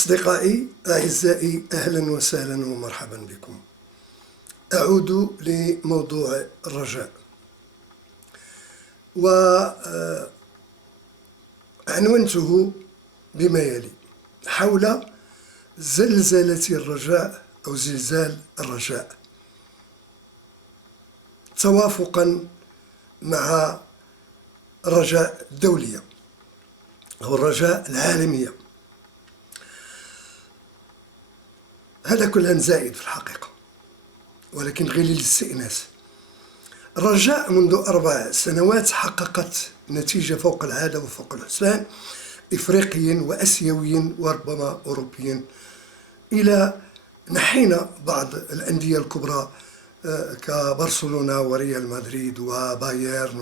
أصدقائي أعزائي، أهلا وسهلا ومرحبا بكم. أعود لموضوع الرجاء، وعنونته بما يلي: حول زلزلة الرجاء أو زلزال الرجاء، توافقا مع الرجاء الدولية أو الرجاء العالمية. هذا كله زائد في الحقيقة، ولكن غير للاستئناس. الرجاء منذ 4 سنوات حققت نتيجة فوق العادة وفوق الحسبان، إفريقيا وأسيويا وربما أوروبيا، إلى نحينا بعض الأندية الكبرى كبرشلونة وريال مدريد وبايرن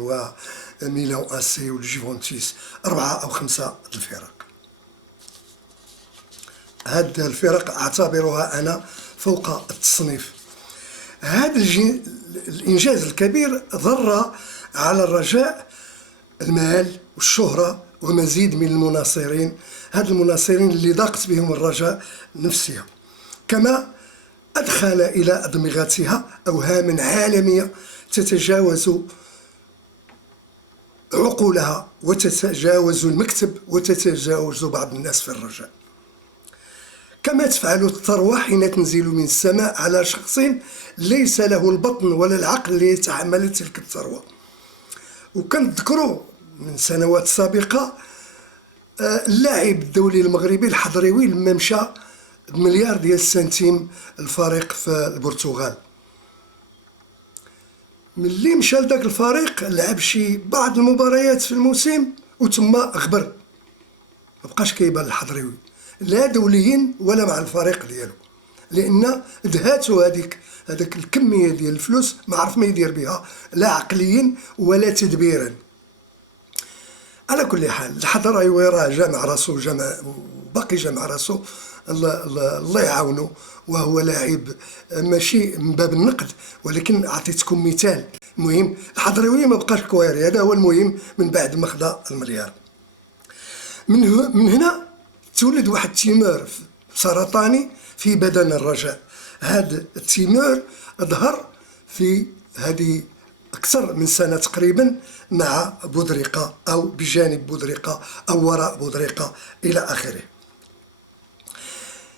وميلان أسي والجيفونتيس، 4 أو 5 الفرق. هذه الفرق أعتبرها أنا فوق التصنيف. هذا الإنجاز الكبير ضر على الرجاء المال والشهرة ومزيد من المناصرين، هاد المناصرين اللي ضاقت بهم الرجاء نفسها، كما أدخل إلى أدمغتها أوهاما عالمية تتجاوز عقولها وتتجاوز المكتب وتتجاوز بعض الناس في الرجاء، كما تفعل الثروة حين تنزل من السماء على شخص ليس له البطن ولا العقل ليتحمل تلك الثروة. وكنذكروا من سنوات سابقة اللاعب الدولي المغربي الحضريوي لما مشى بمليار ديال السنتيم الفريق في البرتغال. ملي مشى لذاك الفريق لعب شي بعض المباريات في الموسم وتم غبر، مبقاش كيبان الحضريوي لا دوليا ولا مع الفريق ديالو، لان دهاتو هذاك الكميه ديال الفلوس ما عرف ما يدير بها لا عقليا ولا تدبيرا. على كل حال الحضريوي راه جامع راسو، باقي جامع راسو، الله يعاونو، وهو لاعب ماشي من باب النقد، ولكن عطيتكم مثال. المهم الحضريوي ما بقاش كويري، هذا هو المهم من بعد ما خدا المليار. من هنا تولد واحد التيمور سرطاني في بدن الرجاء. هذا التيمور ظهر في هذه أكثر من سنة تقريبا مع بودريقة أو بجانب بودريقة أو وراء بودريقة إلى آخره.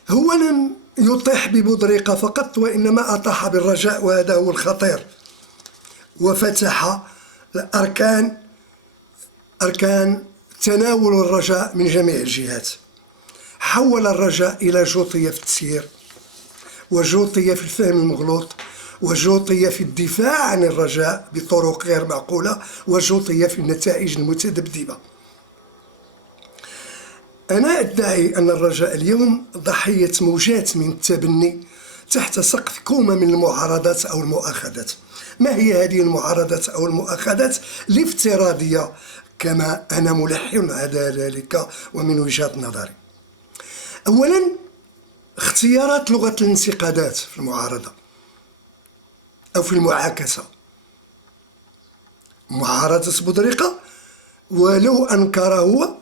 هو لم يطيح ببودريقة فقط، وإنما أطاح بالرجاء، وهذا هو الخطير، وفتح أركان تناول الرجاء من جميع الجهات. حول الرجاء إلى جوطية في التسيير، وجوطية في الفهم المغلوط، وجوطية في الدفاع عن الرجاء بطرق غير معقولة، وجوطية في النتائج المتذبذبة. أنا أدعي أن الرجاء اليوم ضحية موجات من التبني تحت سقف كومة من المعارضات أو المؤاخذات. ما هي هذه المعارضات أو المؤاخذات الافتراضية كما أنا ملحن على ذلك ومن وجهة نظري؟ أولا، اختيارات لغة الانتقادات في المعارضة أو في المعاكسة. معارضة بودريقة ولو أنكر هو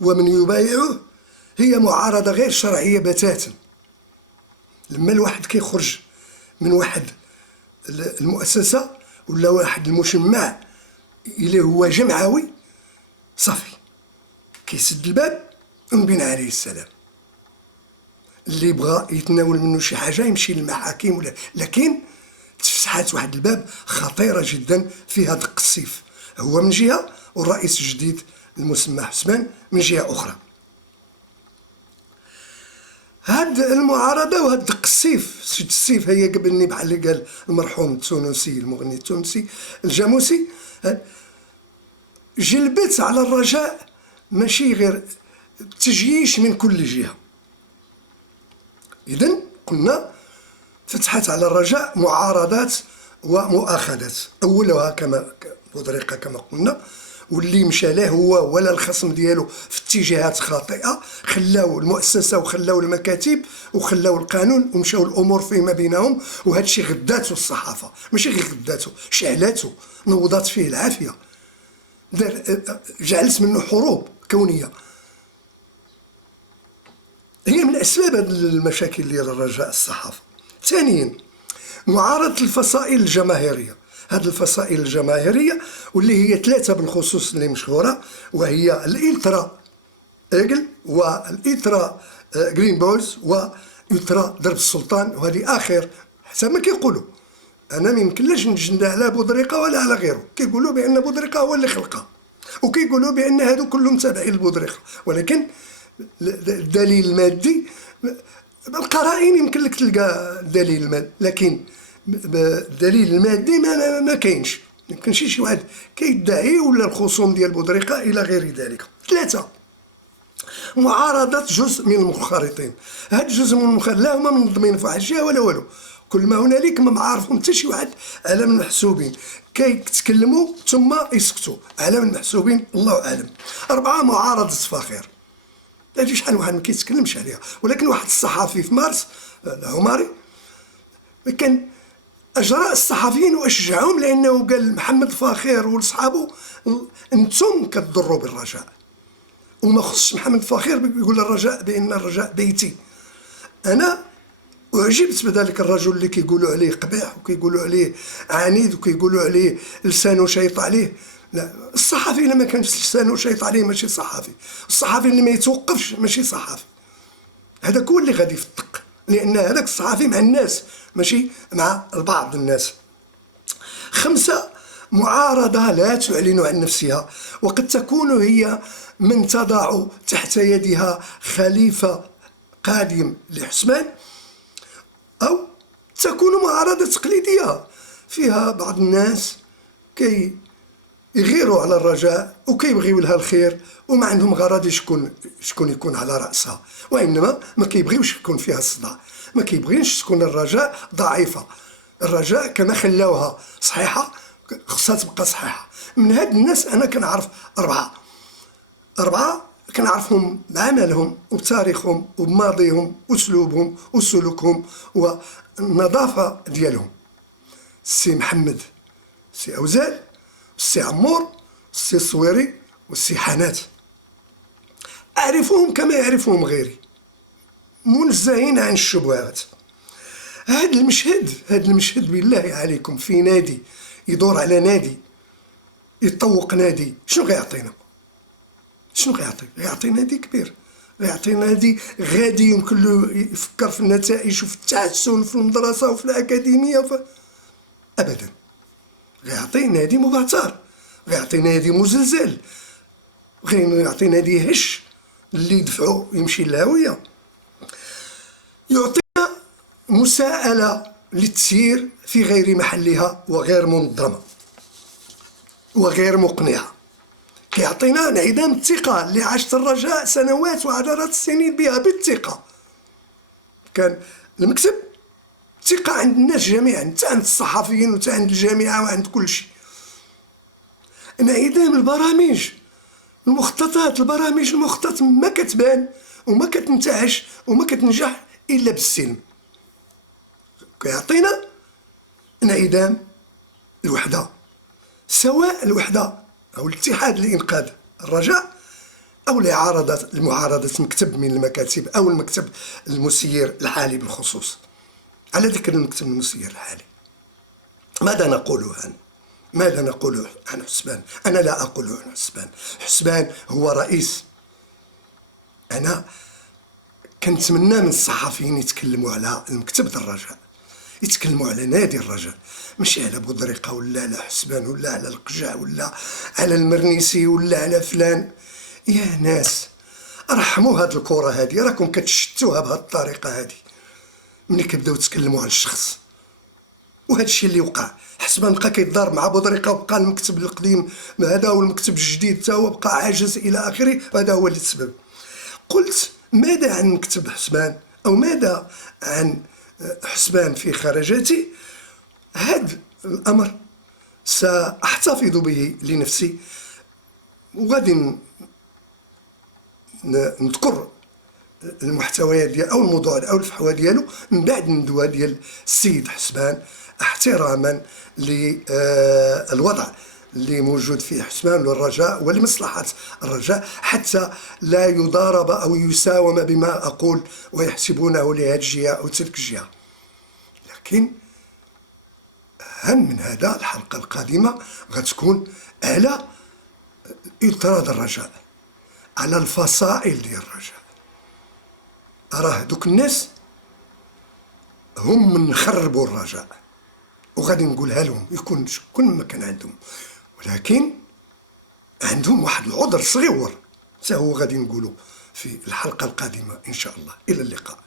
ومن يبايعه هي معارضة غير شرعية بتاتا. لما الواحد كيخرج من واحد المؤسسة ولا واحد المجمع اللي هو جمعوي، صافي كيسد الباب ونبين عليه السلام. اللي بغى يتناول منه شي حاجة يمشي للمحاكم لكن تفتحات واحد الباب خطيرة جدا فيها دق السيف، هو من جهة والرئيس الجديد المسمى حسبان من جهة أخرى. هاد المعارضة وهاد دق السيف، شد السيف هي قبلني بحال اللي قال المرحوم التونسي المغني التونسي الجاموسي، جلبت على الرجاء ماشي غير تجييش من كل جهة. إذن قلنا فتحت على الرجاء معارضات ومؤاخذات، أولها كما بودريقة كما قلنا، واللي مشى له هو ولا الخصم ديالو في اتجاهات خاطئة، خلاو المؤسسة وخلاو المكاتب وخلاو القانون ومشاو الأمور فيما بينهم، وهذا الشيء غداتو الصحافة، ماشي غير غداتو، شعلاتو، نوضات فيه العافية، جعلت منه حروب كونية. هي اسباب هذه المشاكل ديال الرجاء الصحافه. ثانيا معارضه الفصائل الجماهيريه. هذه الفصائل الجماهيريه واللي هي ثلاثه بالخصوص اللي مشهوره، وهي الالترا ايجل والالترا جرين بويز والترا درب السلطان، وهذه اخر حتى ما كيقولوا. انا ما يمكنلاش نجند على بودريقه ولا على غيره، كيقولوا بان بودريقه هو اللي خلقها، وكيقولوا بان هادو كلهم تابعين لبودريقه، ولكن الدليل المادي بالقرائن يمكن لك تلقى الدليل المادي، لكن الدليل المادي ما كاينش. يمكن شي واحد كيدعي ولا الخصوم ديال بودريقه الى غير ذلك. ثلاثه معارضه جزء من المنخرطين. هاد الجزء من المنخرطين لا هما منظمين في واحد الجهه ولا والو، كل ما هنالك ما عارفهم حتى شي واحد على من محسوبين، كيتكلموا ثم يسكتوا على من محسوبين الله اعلم. اربعه معارضه فاخر، هادي شحال واحد ما كيتكلمش عليها، ولكن واحد الصحفي في مارس العماري كان اجراء الصحفيين واشجعهم، لانه قال محمد فاخر وصحابه انتم كتضروا بالرجاء، وما خصش محمد فاخر يقول الرجاء بان الرجاء بيتي. انا اعجبت بذلك الرجل اللي كيقولوا عليه قبيح وكيقولوا عليه عنيد وكيقولوا عليه لسانه شيط عليه. لا، الصحفي اللي ما كانش لسانه شيط عليه ماشي صحفي، الصحفي اللي ما يتوقفش ماشي صحفي. هذاك هو اللي غادي يفتق، لان هذاك الصحفي مع الناس ماشي مع بعض الناس. خمسه معارضه لا تعلن عن نفسها، وقد تكون هي من تضع تحت يدها خليفه قادم لحسمان، أو تكون معارضة تقليدية فيها بعض الناس يغيروا على الرجاء وكيبغيو لها الخير وما عندهم غرض شكون يكون على رأسها، وإنما ما كيبغيوش يكون فيها الصداع، ما كيبغيوش تكون الرجاء ضعيفة. الرجاء كما خلاوها صحيحة خصها تبقى صحيحة. من هاد الناس أنا كنعرف أربعة كنعرفهم بعملهم وبتاريخهم وبماضيهم واسلوبهم وسلوكهم والنظافه ديالهم. السي محمد، السي اوزال، السي عمور، السي الصويري والسي حنات. اعرفهم كما يعرفهم غيري، منزهين عن الشبهات. هذا المشهد بالله عليكم في نادي يدور على نادي يطوق نادي، شنو غيعطينا؟ شنو غيعطي نادي كبير، غيعطي نادي غادي يمكن له يفكر في النتائج وفي التحسن في المدرسه وفي الاكاديميه ابدا. غيعطي نادي مبعثر، غيعطي نادي مزلزل، غيعطي نادي هش اللي يدفعو يمشي للهويه. يعطينا مساءله للتسيير في غير محلها وغير منظمه وغير مقنعه. كيعطينا انعدام الثقة اللي عاشت الرجاء سنوات وعشرات السنين بها بالثقة. كان المكتب ثقة عند الناس جميعا، حتى عند الصحفيين وحتى عند الجامعة وعند كل شيء. انعدام البرامج، المخططات، البرامج المخطط ما كتبان وما كتنتعش وما كتنجح إلا بالسلم. كيعطينا انعدام الوحدة، سواء الوحدة أو الاتحاد لإنقاذ الرجاء أو لمعارضة مكتب من المكاتب أو المكتب المسير الحالي بالخصوص. على ذكر المكتب المسير الحالي، ماذا نقول عن حسبان؟ أنا لا أقول عن حسبان. حسبان هو رئيس. أنا كنتمنى من الصحفيين يتكلموا على المكتب ديال الرجاء، يتكلموا على نادي الرجاء، ماشي على بودريقه ولا على حسبان ولا على القجع ولا على المرنيسي ولا على فلان. يا ناس ارحموا هاد الكره هادي، راكم كتشتوها بهاد الطريقه هادي ملي كتبداو تكلموا على الشخص. وهذا الشيء اللي وقع، حسبان بقى كيتضارب مع بودريقه وبقى المكتب القديم هذا هو المكتب الجديد حتى هو بقى عاجز الى اخره، وهذا هو اللي تسبب. قلت ماذا عن مكتب حسبان او ماذا عن حسبان في خرجاتي؟ هذا الأمر سأحتفظ به لنفسي، وغادي نذكر المحتويات ديال أو الموضوع أو الفحوى ديالو من بعد الندوة ديال السيد حسبان، احتراما للوضع اللي موجود فيه حسمان والرجاء ولمصلحة الرجاء، حتى لا يضارب أو يساوم بما أقول ويحسبونه لهذه الجهة أو تلك الجهة. لكن أهم من هذا الحلقة القادمة غتكون على إطراد الرجاء، على الفصائل ديال الرجاء. راه دوك الناس هم من خربوا الرجاء، وغادي نقولها لهم يكون كل ما كان عندهم، ولكن عندهم واحد العذر صغيور حتى هو غادي نقوله في الحلقة القادمة إن شاء الله. إلى اللقاء.